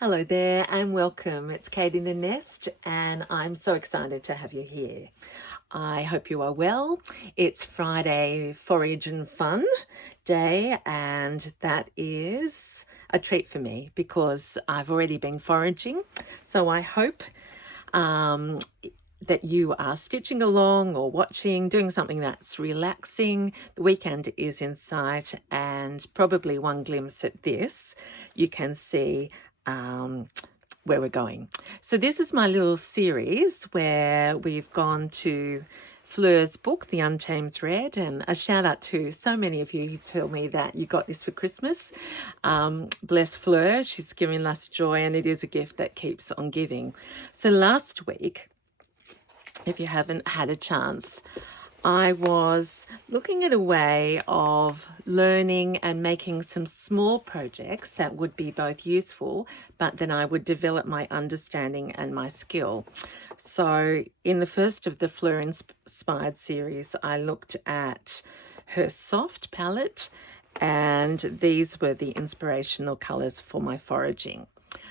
Hello there and welcome. It's Kate in the Nest and I'm so excited to have you here. I hope you are well. It's Friday Forage and Fun Day and that is a treat for me because I've already been foraging. So I hope um, that you are stitching along or watching, doing something that's relaxing. The weekend is in sight and probably one glimpse at this you can see where we're going. So this is my little series where we've gone to Fleur's book, The Untamed Thread, and a shout out to so many of you who tell me that you got this for Christmas. Bless Fleur, she's giving us joy and it is a gift that keeps on giving. So last week, if you haven't had a chance, I was looking at a way of learning and making some small projects that would be both useful, but then I would develop my understanding and my skill. So in the first of the Fleur Inspired series, I looked at her soft palette, and these were the inspirational colors for my foraging.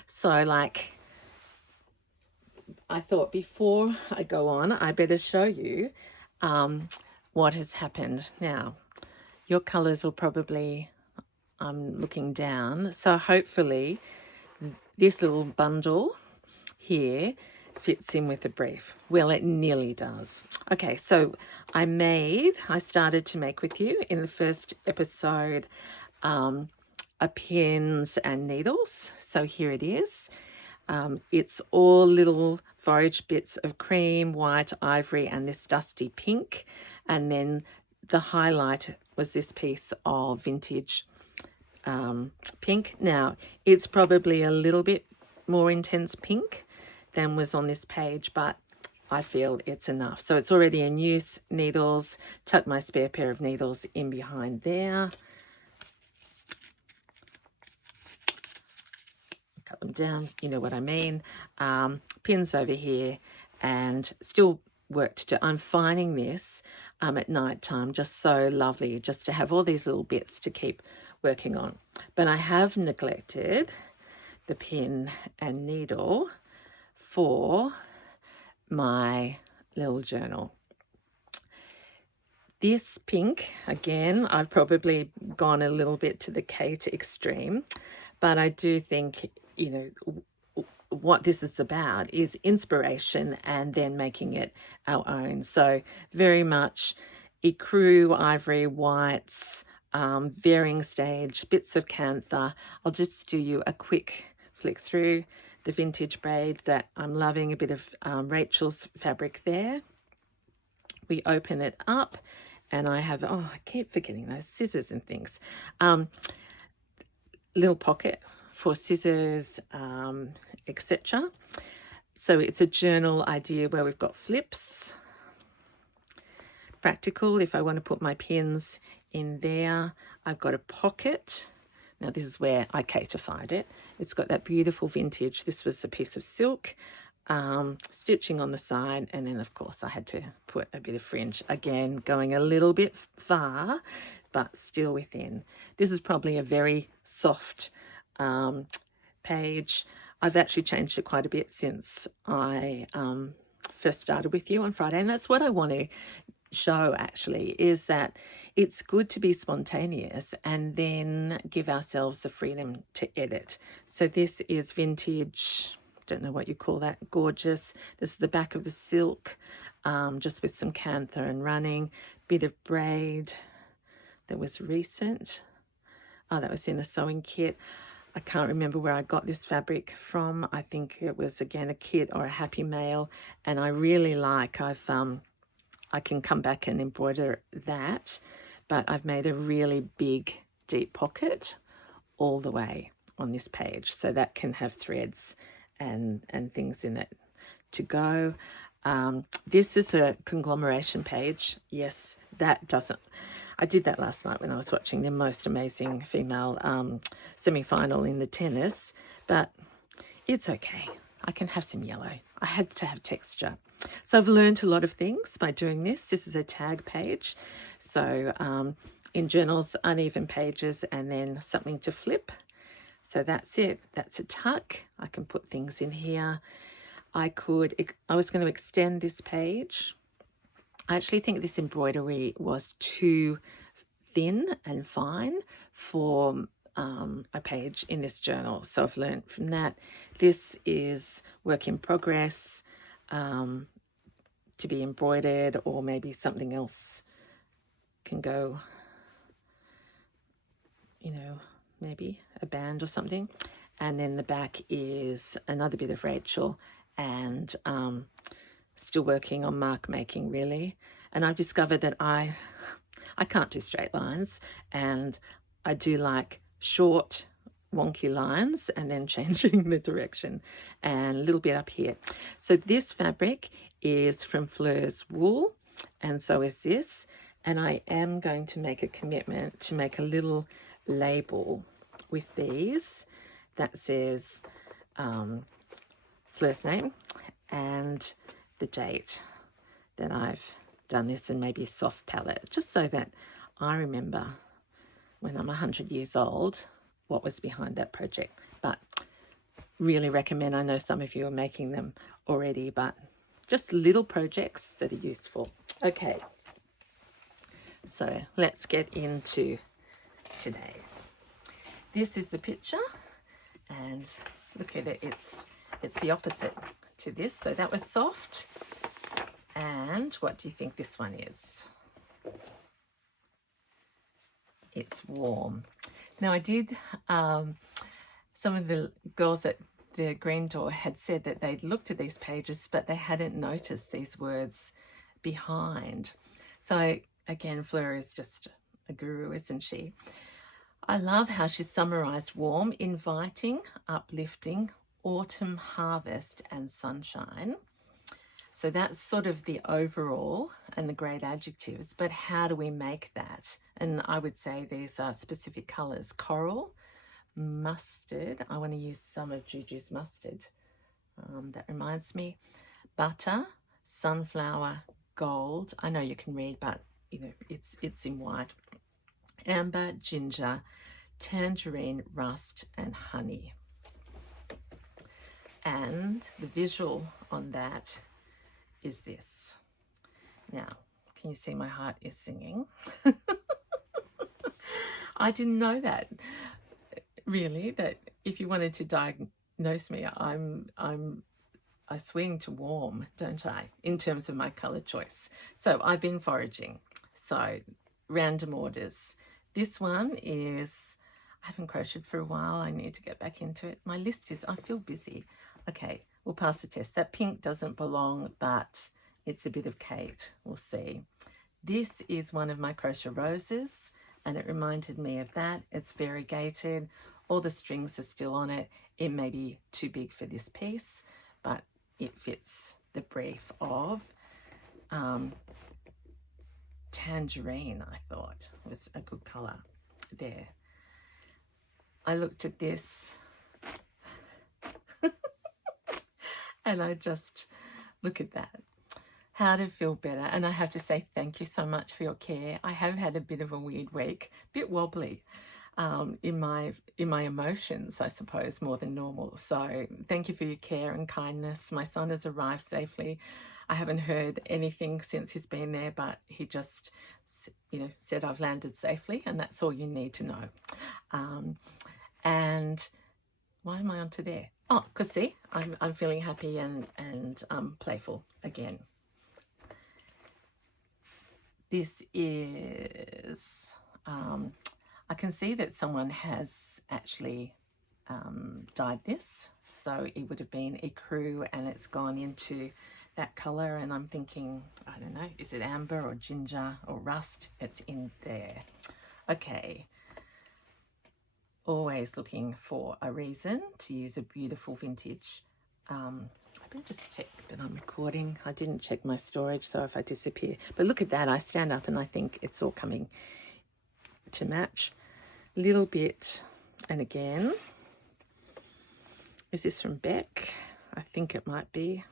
So I thought before I go on, I better show you what has happened. Now, your colors will probably, I'm looking down, so hopefully this little bundle here fits in with the brief. Well, it nearly does. Okay, so I started to make with you in the first episode a pins and needles. So here it is. It's all little forage bits of cream, white, ivory, and this dusty pink. And then the highlight was this piece of vintage pink. Now, it's probably a little bit more intense pink than was on this page, but I feel it's enough. So it's already in use. Needles, tuck my spare pair of needles in behind there. Cut them down, you know what I mean. Pins over here, and still work to do. I'm finding this at night time just so lovely, just to have all these little bits to keep working on. But I have neglected the pin and needle for my little journal. This pink, again, I've probably gone a little bit to the Kate extreme, but I do think, you know, what this is about is inspiration and then making it our own. So very much ecru, ivory, whites, varying stage, bits of cantha. I'll just do you a quick flick through the vintage braid that I'm loving, a bit of Rachel's fabric there. We open it up and I have, oh, I keep forgetting those scissors and things. Little pocket for scissors, etc. So it's a journal idea where we've got flips. Practical if I want to put my pins in there. I've got a pocket. Now this is where I Katified it. It's got that beautiful vintage. This was a piece of silk. Stitching on the side, and then of course I had to put a bit of fringe, again going a little bit far but still within. This is probably a very soft page. I've actually changed it quite a bit since I first started with you on Friday, and that's what I want to show actually, is that it's good to be spontaneous and then give ourselves the freedom to edit. So this is vintage, don't know what you call that, gorgeous. This is the back of the silk, just with some cantha and running, bit of braid that was recent. Oh, that was in a sewing kit. I can't remember where I got this fabric from. I think it was again a kit or a Happy Mail, and I really like, I can come back and embroider that, but I've made a really big deep pocket all the way on this page, so that can have threads and things in it to go. This is a conglomeration page. Yes, that doesn't, I did that last night when I was watching the most amazing female semi-final in the tennis, but it's okay. I can have some yellow. I had to have texture. So I've learned a lot of things by doing this. This is a tag page. So in journals, uneven pages and then something to flip. So that's it. That's a tuck. I can put things in here. I was going to extend this page. I actually think this embroidery was too thin and fine for a page in this journal. So I've learned from that. This is work in progress, to be embroidered, or maybe something else can go, you know, maybe a band or something. And then the back is another bit of Rachel, and still working on mark making, really. And I've discovered that I can't do straight lines, and I do like short wonky lines and then changing the direction, and a little bit up here. So this fabric is from Fleur's wool, and so is this. And I am going to make a commitment to make a little label with these that says Fleur's name and the date that I've done this, and maybe a soft palette, just so that I remember when I'm 100 years old what was behind that project. But really recommend, I know some of you are making them already, but just little projects that are useful. Okay, so let's get into today. This is the picture, and look at it, it's the opposite to this. So that was soft, and what do you think this one is? It's warm. Now I did, some of the girls at the Green Door had said that they'd looked at these pages, but they hadn't noticed these words behind. So again, Fleur is just a guru, isn't she? I love how she summarized warm, inviting, uplifting, autumn harvest, and sunshine. So that's sort of the overall and the great adjectives, but how do we make that? And I would say these are specific colors: coral, mustard. I want to use some of Juju's mustard. That reminds me. Butter, sunflower, gold. I know you can read, but you know it's in white. Amber, ginger, tangerine, rust, and honey. And the visual on that is this. Now, can you see my heart is singing? I didn't know that, really, that if you wanted to diagnose me, I swing to warm, don't I, in terms of my color choice. So I've been foraging. So random orders. This one is, I haven't crocheted for a while. I need to get back into it. My list is, I feel busy. Okay, we'll pass the test. That pink doesn't belong, but it's a bit of Kate. We'll see. This is one of my crochet roses, and it reminded me of that. It's variegated. All the strings are still on it. It may be too big for this piece, but it fits the brief of tangerine. I thought was a good color there. I looked at this and I just, look at that. How to feel better. And I have to say thank you so much for your care. I have had a bit of a weird week, a bit wobbly in my emotions, I suppose, more than normal. So thank you for your care and kindness. My son has arrived safely. I haven't heard anything since he's been there, but he just, you know, said I've landed safely, and that's all you need to know. And why am I onto there? Oh, because see, I'm feeling happy and playful again. This is, I can see that someone has actually dyed this. So it would have been ecru, and it's gone into that color. And I'm thinking, I don't know, is it amber or ginger or rust? It's in there. Okay. Always looking for a reason to use a beautiful vintage. I better just check that I'm recording. I didn't check my storage, so if I disappear. But look at that, I stand up and I think it's all coming to match. Little bit, and again, is this from Beck? I think it might be.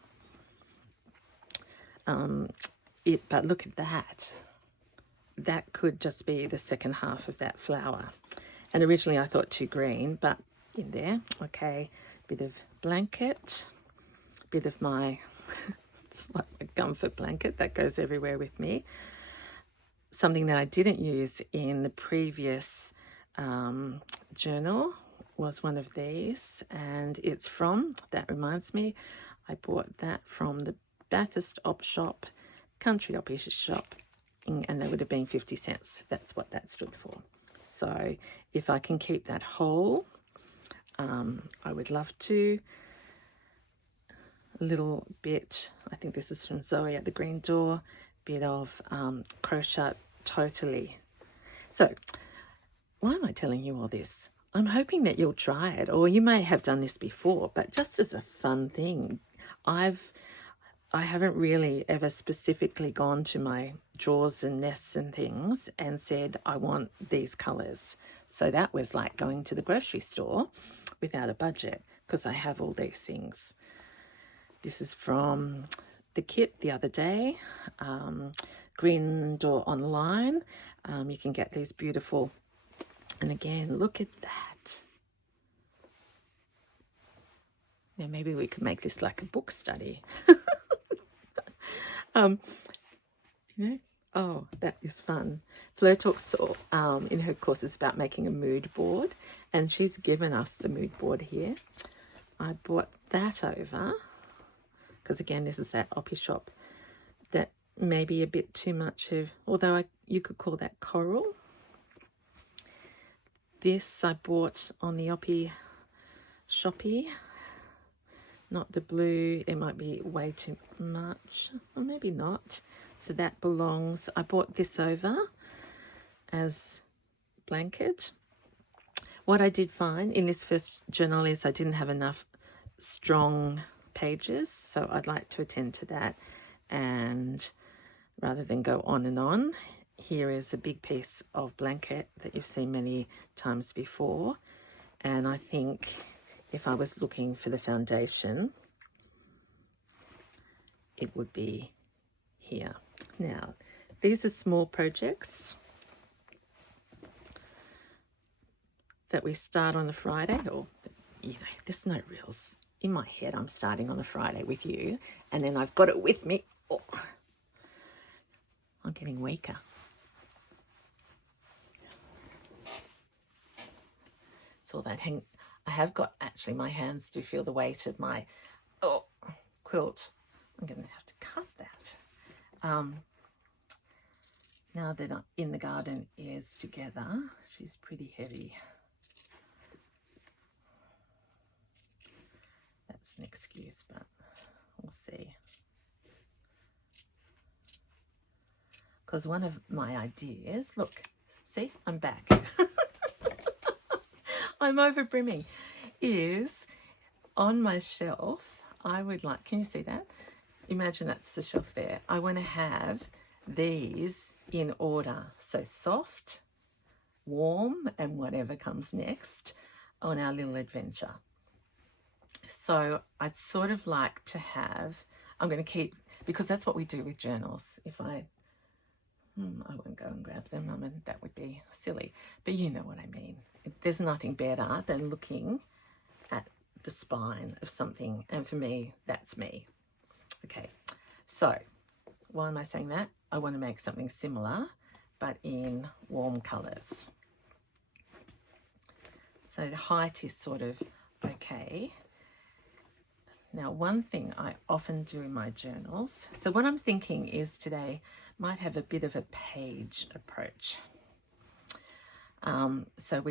But look at that. That could just be the second half of that flower. And originally I thought too green, but in there. Okay, bit of blanket, bit of my, it's like a comfort blanket that goes everywhere with me. Something that I didn't use in the previous journal was one of these, and it's from, that reminds me, I bought that from the Bathurst Op Shop, Country Op Shop, and they would have been 50 cents. That's what that stood for. So if I can keep that whole, I would love to. A little bit, I think this is from Zoe at the Green Door, bit of crochet, totally. So why am I telling you all this? I'm hoping that you'll try it, or you may have done this before, but just as a fun thing. I haven't really ever specifically gone to my drawers and nests and things and said, I want these colours. So that was like going to the grocery store without a budget, because I have all these things. This is from the kit the other day, Green Door Online. You can get these beautiful, and again, look at that. Now maybe we could make this like a book study. Oh, that is fun. Fleur talks in her courses about making a mood board, and she's given us the mood board here. I brought that over because again, this is that Oppie shop that may be a bit too much of, although you could call that coral. This I bought on the Oppie shoppy, not the blue. It might be way too much, or maybe not. So that belongs, I bought this over as blanket. What I did find in this first journal is I didn't have enough strong pages, so I'd like to attend to that, and rather than go on and on, here is a big piece of blanket that you've seen many times before, and I think if I was looking for the foundation, it would be here. Now, these are small projects that we start on a Friday, or, you know, there's no reals. In my head, I'm starting on a Friday with you, and then I've got it with me. Oh, I'm getting weaker. It's all that I have got, actually, my hands do feel the weight of my quilt. I'm going to have to cut that. Now that I'm in the garden is together, she's pretty heavy. That's an excuse, but we'll see. Because one of my ideas, look, see, I'm back. I'm over brimming, is on my shelf, I would like, can you see that? Imagine that's the shelf there. I want to have these in order. So soft, warm, and whatever comes next on our little adventure. So I'd sort of like to have, I'm going to keep, because that's what we do with journals. If I won't go and grab them, I mean, that would be silly. But you know what I mean. There's nothing better than looking at the spine of something. And for me, that's me. Okay, so why am I saying that? I want to make something similar, but in warm colours. So the height is sort of okay. Now, one thing I often do in my journals, so what I'm thinking is today might have a bit of a page approach. So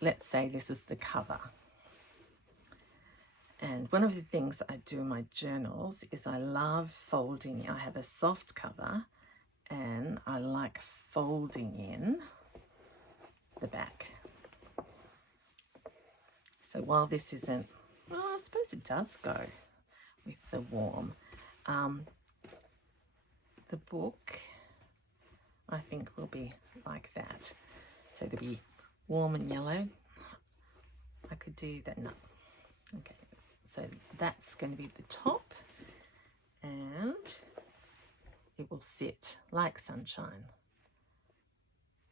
let's say this is the cover. And one of the things I do in my journals is I love folding. I have a soft cover and I like folding in the back. So while this isn't, well, I suppose it does go with the warm. The book, I think, will be like that. So to be warm and yellow, I could do that. No. Okay. So that's going to be the top, and it will sit like sunshine.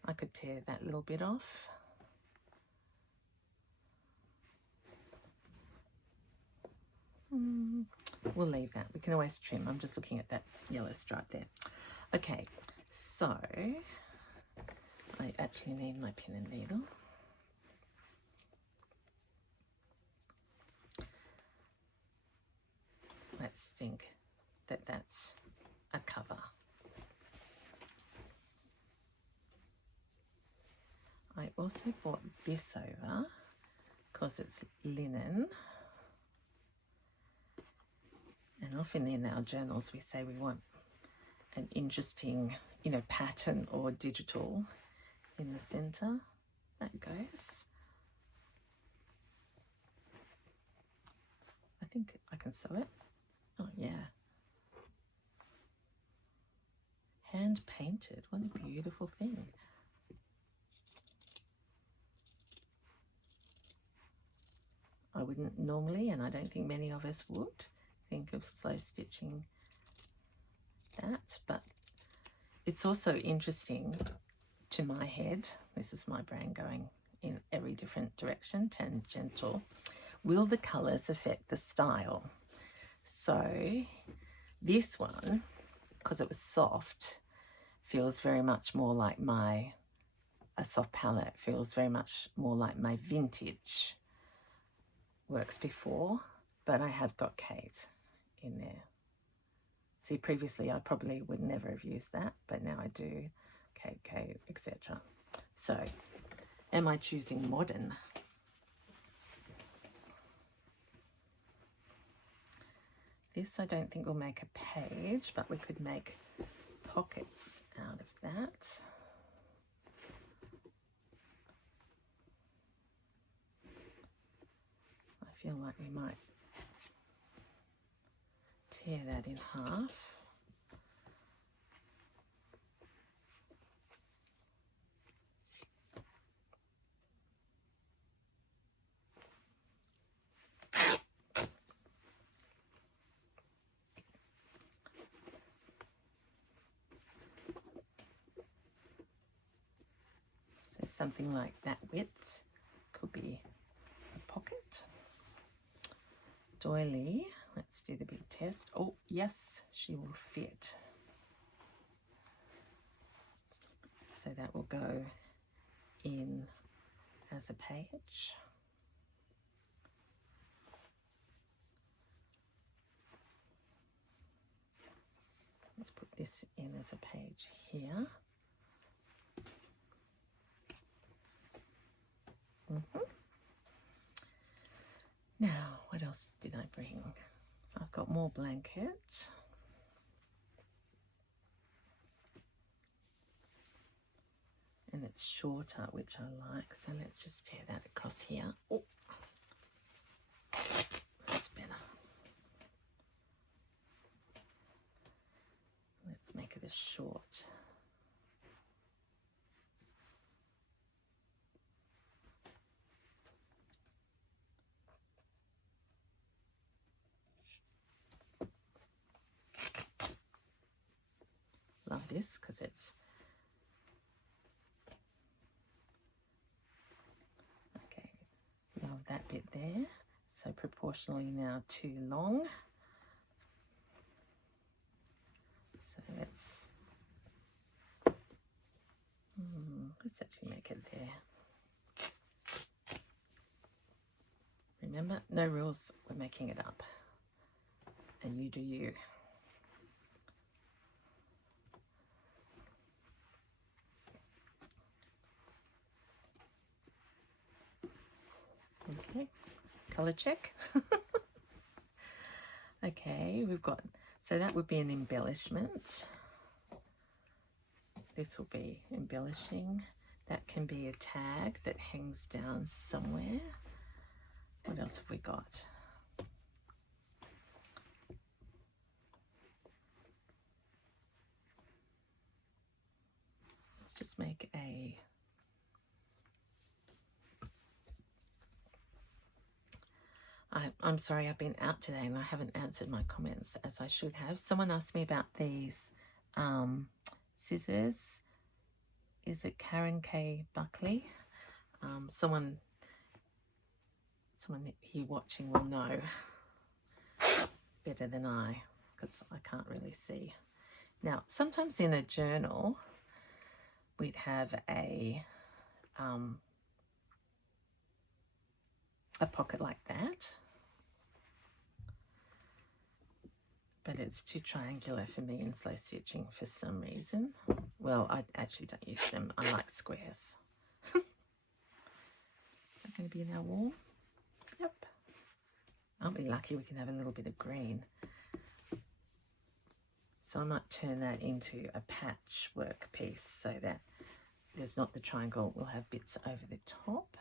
I could tear that little bit off. We'll leave that. We can always trim. I'm just looking at that yellow stripe there. Okay, so I actually need my pin and needle. Let's think that that's a cover. I also bought this over because it's linen. And often in our journals we say we want an interesting, you know, pattern or digital in the center. That goes. I think I can sew it. Oh yeah. Hand painted. What a beautiful thing. I wouldn't normally, and I don't think many of us would, think of slow stitching that, but it's also interesting to my head. This is my brain going in every different direction, tangential. Will the colours affect the style? So this one, because it was soft, feels very much more like a soft palette, feels very much more like my vintage works before, but I have got Kate in there. See, previously I probably would never have used that, but now I do. Kate, etc. So, am I choosing modern? This I don't think will make a page, but we could make pockets out of that. I feel like we might tear that in half. So something like that width could be a pocket. Doily, let's do the big test. Oh, yes, she will fit. So that will go in as a page. Let's put this in as a page here. Now, what else did I bring? I've got more blankets. And it's shorter, which I like. So let's just tear that across here. Oh, that's better. Let's make it as short. Love this because it's okay. Love that bit there. So proportionally now too long. So let's actually make it there. Remember, no rules. We're making it up, and you do you. Okay, color check. Okay, we've got, so that would be an embellishment. This will be embellishing. That can be a tag that hangs down somewhere. What else have we got? Let's just make a I'm sorry, I've been out today and I haven't answered my comments as I should have. Someone asked me about these scissors. Is it Karen K. Buckley? Someone here watching will know. better than I, because I can't really see. Now, sometimes in a journal, we'd have a pocket like that, but it's too triangular for me in slow stitching for some reason. Well, I actually don't use them. I like squares. Is that going to be in our wall? Yep. Aren't we lucky we can have a little bit of green? So I might turn that into a patchwork piece so that there's not the triangle. We'll have bits over the top.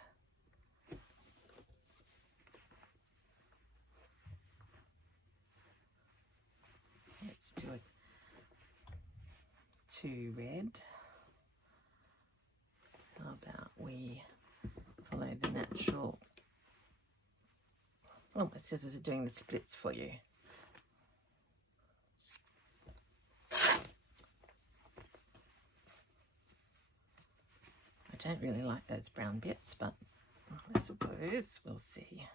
Let's do it 2 red. How about we follow the natural? Oh, my scissors are doing the splits for you. I don't really like those brown bits, but I suppose we'll see.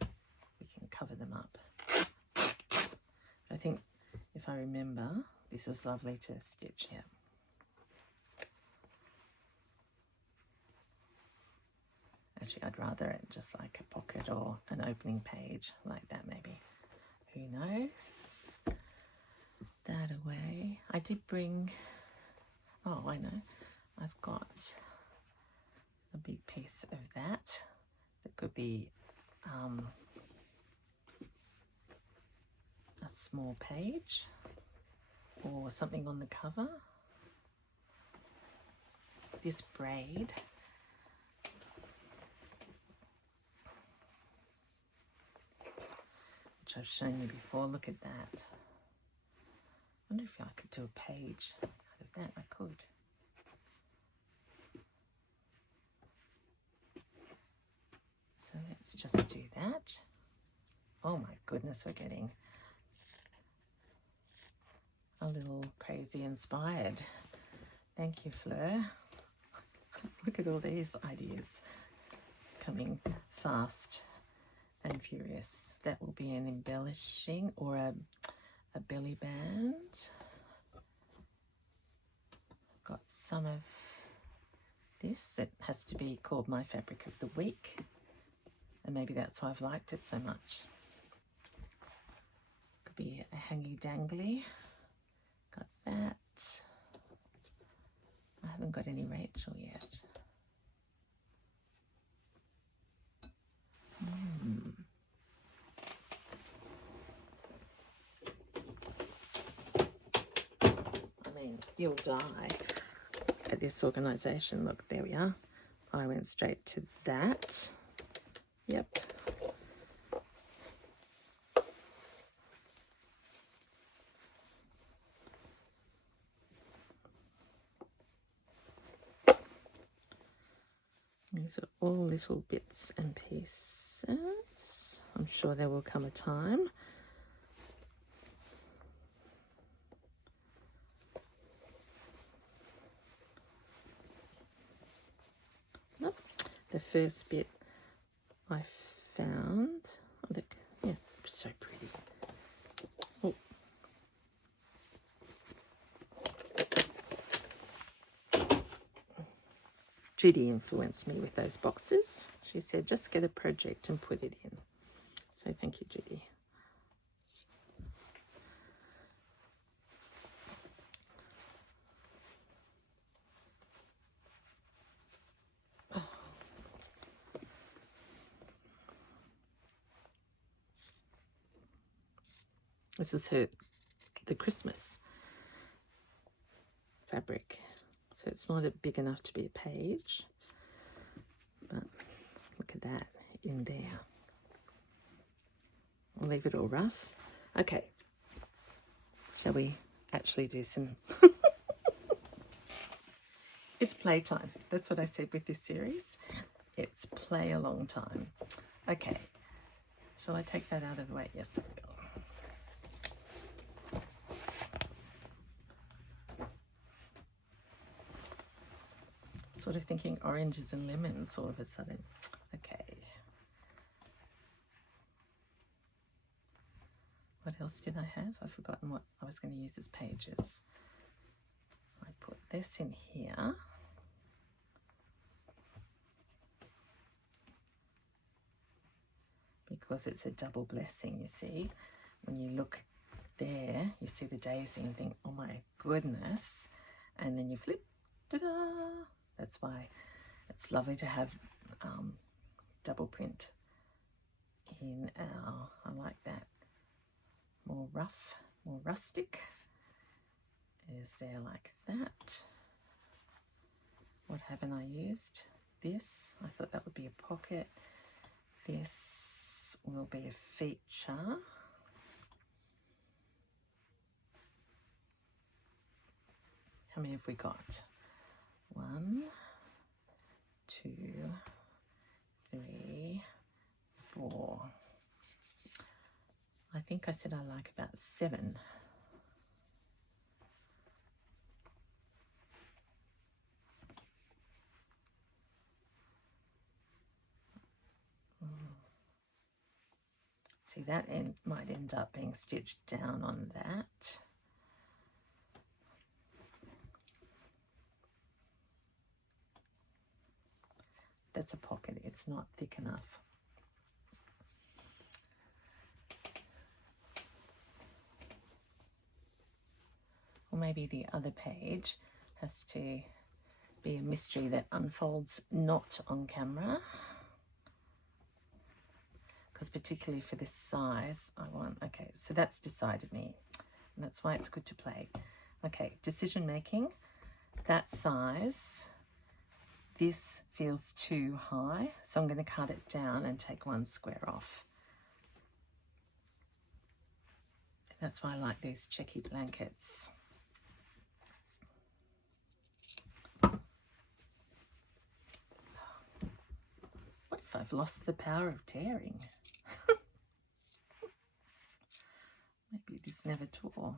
We can cover them up. I think, if I remember, this is lovely to stitch here. Actually, I'd rather it just like a pocket or an opening page like that, maybe. Who knows? That away. I did bring, oh, I know. I've got a big piece of that. That could be a small page or something on the cover. This braid, which I've shown you before, look at that. I wonder if I could do a page out of that. I could. So let's just do that. Oh my goodness, we're getting a little crazy inspired. Thank you, Fleur. Look at all these ideas coming fast and furious. That will be an embellishing or a belly band. Got some of this. It has to be called my fabric of the week, and maybe that's why I've liked it so much. Could be a hangy dangly. Got that. I haven't got any Rachel yet. I mean, you'll die at this organisation. Look, there we are. I went straight to that. Yep. These are all little bits and pieces. I'm sure there will come a time. Nope. The first bit I found, oh, look, yeah, so pretty. Oh. Judy influenced me with those boxes. She said, just get a project and put it in. So thank you, Judy. Oh. This is the Christmas fabric. So it's not big enough to be a page, but look at that in there. I'll leave it all rough. Okay, shall we actually do some... It's playtime. That's what I said with this series. It's play a long time. Okay, shall I take that out of the way? Yes, I will. Sort of thinking oranges and lemons all of a sudden. Okay. else did I have? I've forgotten what I was going to use as pages. I put this in here. Because it's a double blessing, you see. When you look there, you see the daisy and think, oh my goodness. And then you flip, ta-da! That's why it's lovely to have double print in our, I like that, more rough, more rustic. Is there like that? What haven't I used? This, I thought that would be a pocket. This will be a feature. How many have we got? 1, 2, 3, 4. I think I said I like about 7. See, that might end up being stitched down on that. That's a pocket, it's not thick enough. Or maybe the other page has to be a mystery that unfolds not on camera. Because particularly for this size, I want, okay, so that's decided me. And that's why it's good to play. Okay, decision making, that size, this feels too high, so I'm going to cut it down and take 1 square off. That's why I like these checky blankets. What if I've lost the power of tearing? Maybe this never tore.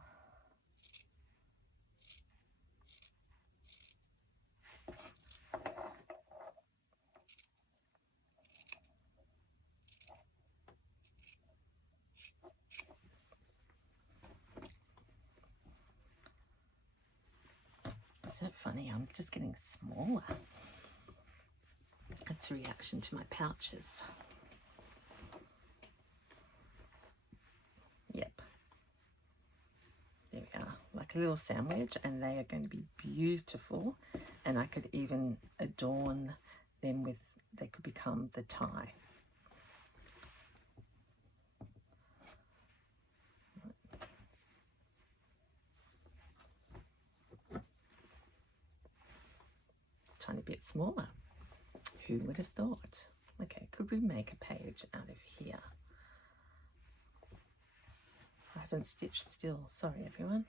Is that funny? I'm just getting smaller. That's a reaction to my pouches. Yep. There we are, like a little sandwich, and they are going to be beautiful. And I could even adorn them with, they could become the tie. Tiny bit smaller. Who would have thought? Okay, could we make a page out of here? I haven't stitched still, sorry everyone.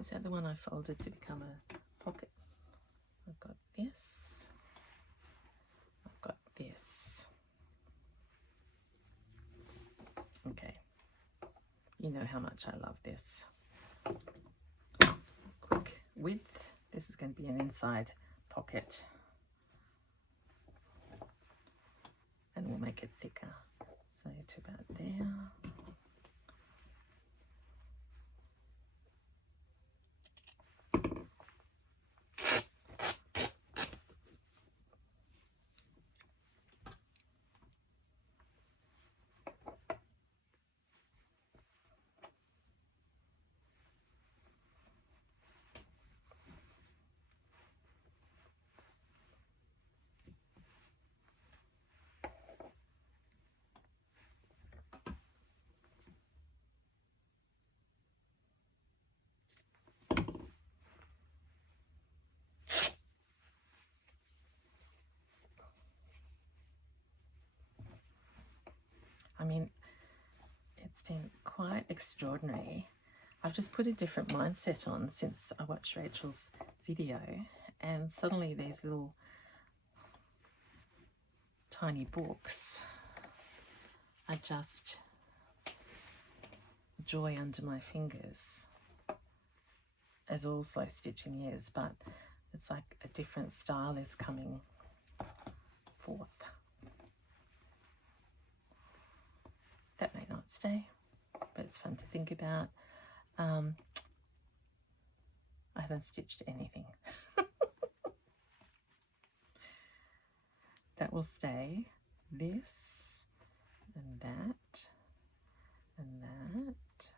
Is that the one I folded to become a pocket? I've got this. I've got this. Okay. You know how much I love this. Quick width. This is going to be an inside pocket. And we'll make it thicker. So to about there. I mean, it's been quite extraordinary. I've just put a different mindset on since I watched Rachel's video, and suddenly these little tiny books are just joy under my fingers, as all slow stitching is, but it's like a different style is coming 4th. That may not stay, but it's fun to think about. I haven't stitched anything. That will stay. This and that and that.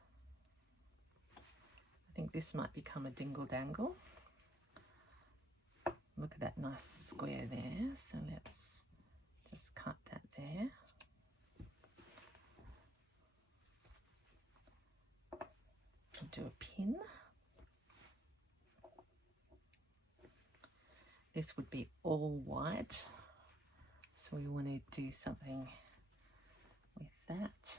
I think this might become a dingle dangle. Look at that nice square there. So let's just cut that there. Do a pin. This would be all white, so we want to do something with that.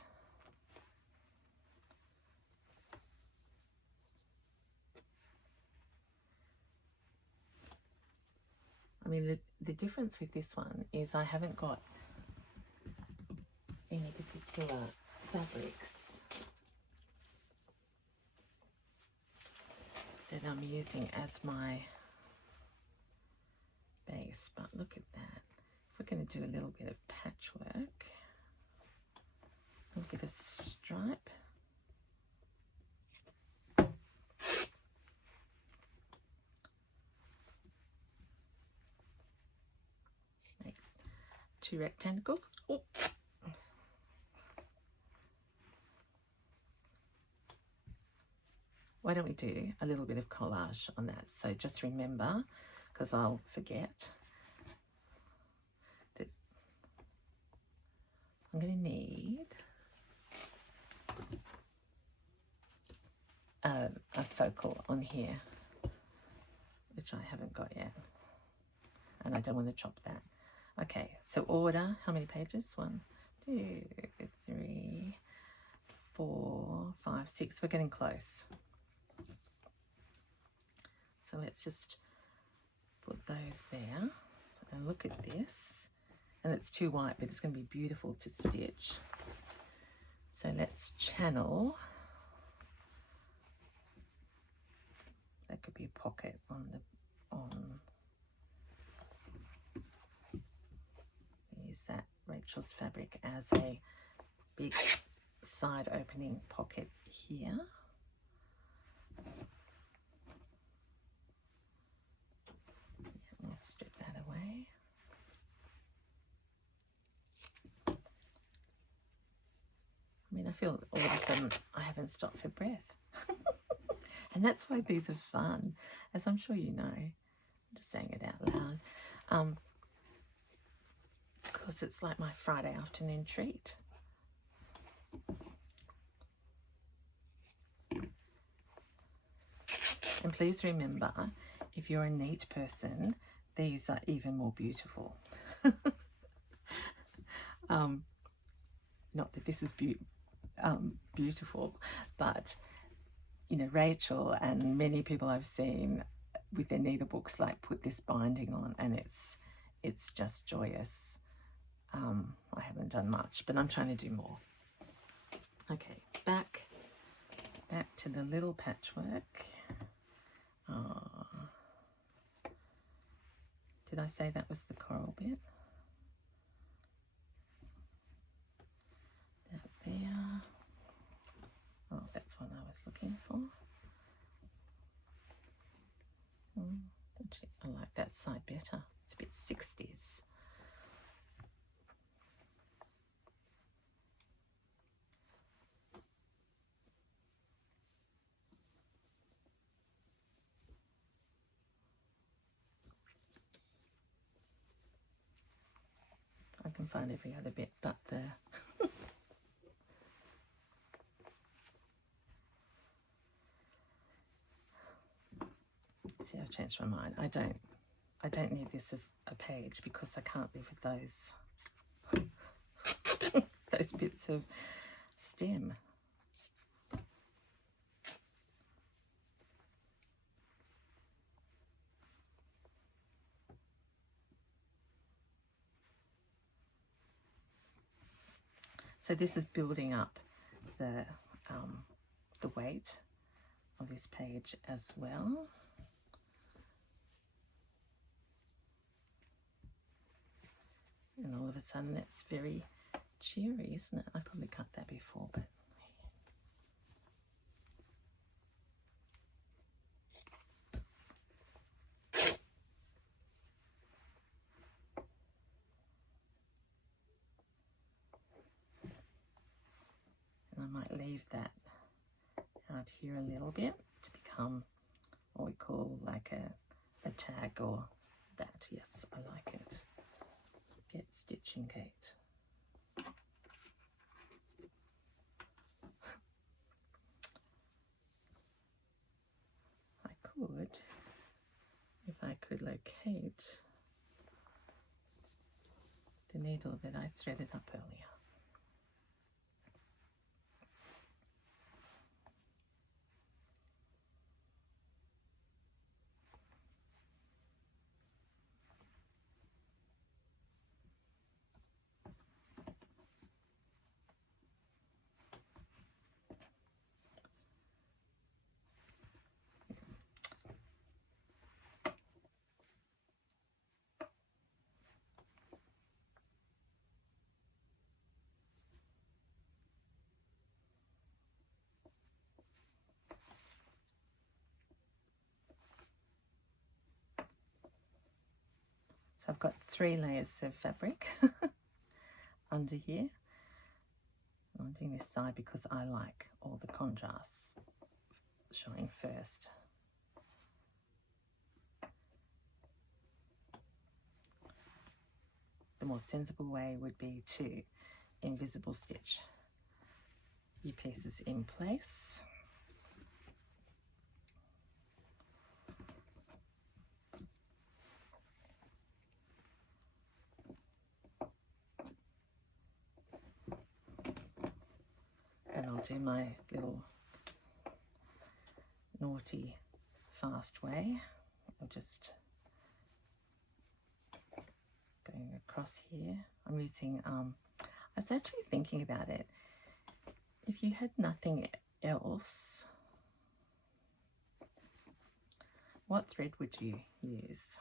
I mean, the difference with this one is I haven't got any particular fabrics that I'm using as my base, but look at that. If we're going to do a little bit of patchwork, a little bit of stripe, make 2 rectangles. Oh. Why don't we do a little bit of collage on that? So just remember, because I'll forget, that I'm going to need a focal on here, which I haven't got yet, and I don't want to chop that. Okay, so order, how many pages? 1, 2, 3, 4, 5, 6. We're getting close. So let's just put those there and look at this. And it's too white, but it's going to be beautiful to stitch. So let's channel. That could be a pocket on use that Rachel's fabric as a big side opening pocket here. We'll strip that away. I mean, I feel all of a sudden I haven't stopped for breath. And that's why these are fun, as I'm sure you know. I'm just saying it out loud. Because it's like my Friday afternoon treat. And please remember, if you're a neat person, these are even more beautiful. Not that this is beautiful, but you know, Rachel and many people I've seen with their needlebooks like put this binding on, and it's just joyous. I haven't done much, but I'm trying to do more. Okay, back to the little patchwork. Did I say that was the coral bit? That there. Oh, that's what I was looking for. Actually, I like that side better. It's a bit 60s. I can find every other bit but the see, I've changed my mind. I don't need this as a page because I can't live with those those bits of stem. So this is building up the weight of this page as well. And all of a sudden it's very cheery, isn't it? I probably cut that before, but and I might leave that out here a little bit to become what we call like a tag or that. Yes, I like it. Get stitching, Kate. I could, if I could locate the needle that I threaded up earlier. So I've got 3 layers of fabric under here. I'm doing this side because I like all the contrasts showing first. The more sensible way would be to invisible stitch your pieces in place. And I'll do my little naughty fast way of just going across here. I'm using, I was actually thinking about it. If you had nothing else, what thread would you use?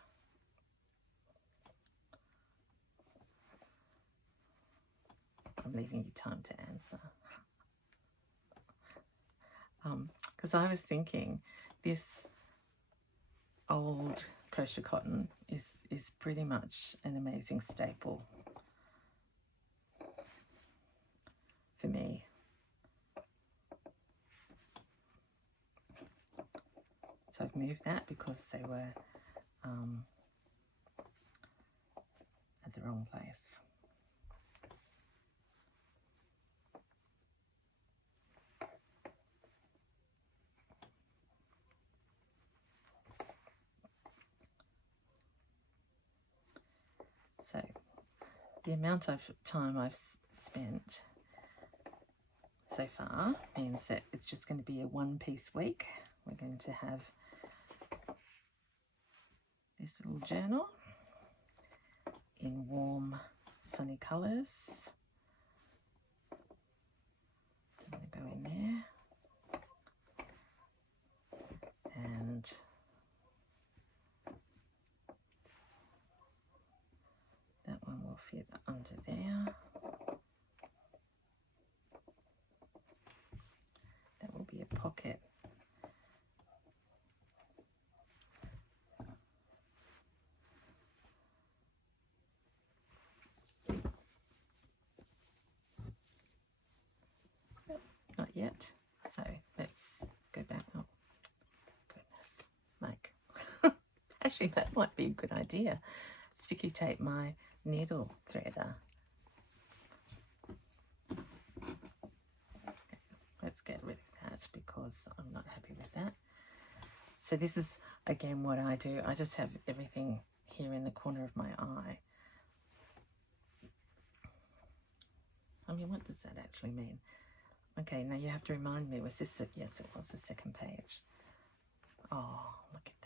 I'm leaving you time to answer. Because I was thinking this old crochet cotton is pretty much an amazing staple for me. So I've moved that because they were at the wrong place. So the amount of time I've spent so far means that it's just going to be a 1-piece week. We're going to have this little journal in warm sunny colours. I'm going to go in there and that one will fit under there. That will be a pocket. Not yet. So let's go back. Oh, goodness. Like, actually, that might be a good idea. Sticky tape my needle threader. Okay, let's get rid of that because I'm not happy with that. So this is, again, what I do. I just have everything here in the corner of my eye. I mean, what does that actually mean? Okay, now you have to remind me, was this it? Yes, it was the second page. Oh, look at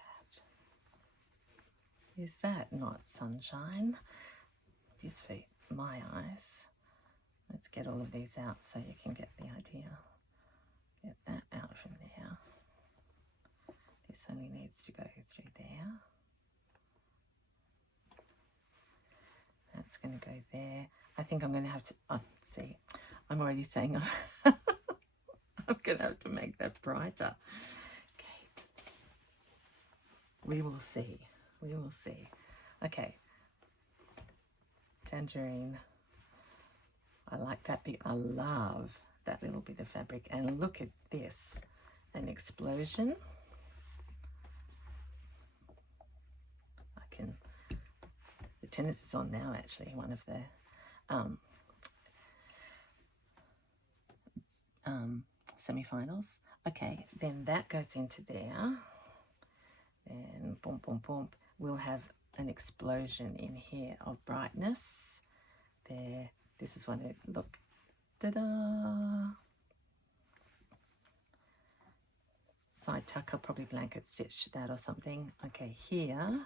that. Is that not sunshine? It is for my eyes. Let's get all of these out so you can get the idea. Get that out from there. This only needs to go through there. That's That's going to go there. I think I'm going to have to, oh, see, I'm already saying I'm going to have to make that brighter. Kate, we will see. We will see. Okay. Tangerine. I like that bit. I love that little bit of fabric. And look at this. An explosion. I can, the tennis is on now actually, one of the semi-finals. Okay, then that goes into there. And boom, boom, boom. We'll have an explosion in here of brightness. There. This is one. Look. Ta-da! Side tucker, probably blanket stitch that or something. Okay, here.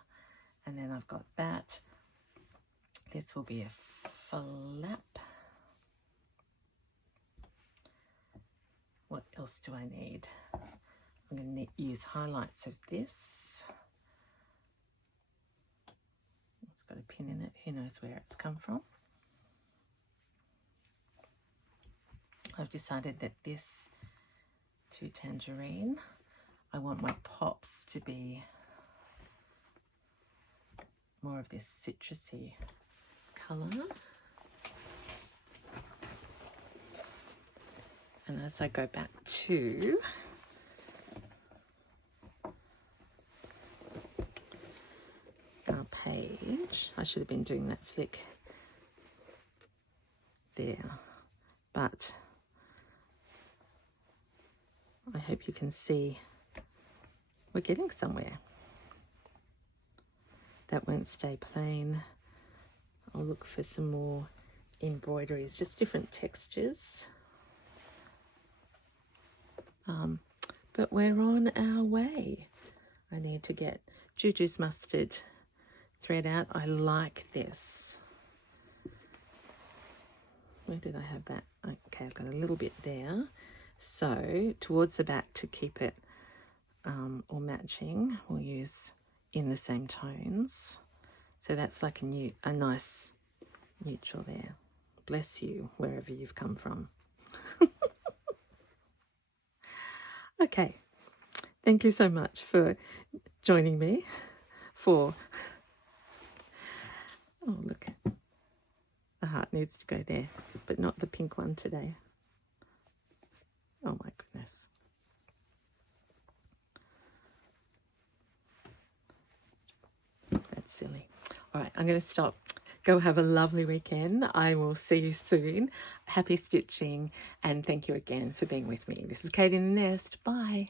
And then I've got that. This will be a flap. What else do I need? I'm going to use highlights of this. It's got a pin in it. Who knows where it's come from? I've decided that this to tangerine, I want my pops to be more of this citrusy colour. And as I go back to our page, I should have been doing that flick there, but I hope you can see we're getting somewhere. That won't stay plain. I'll look for some more embroideries, just different textures. But we're on our way. I need to get Juju's mustard thread out. I like this. Where did I have that? Okay, I've got a little bit there. So towards the back, to keep it all matching, we'll use in the same tones. So that's like a nice neutral there. Bless you, wherever you've come from. Okay, thank you so much for joining me for, oh look, the heart needs to go there, but not the pink one today. Oh my goodness. That's silly. All right, I'm going to stop. Go have a lovely weekend. I will see you soon. Happy stitching, and thank you again for being with me. This is Kate in the Nest. Bye.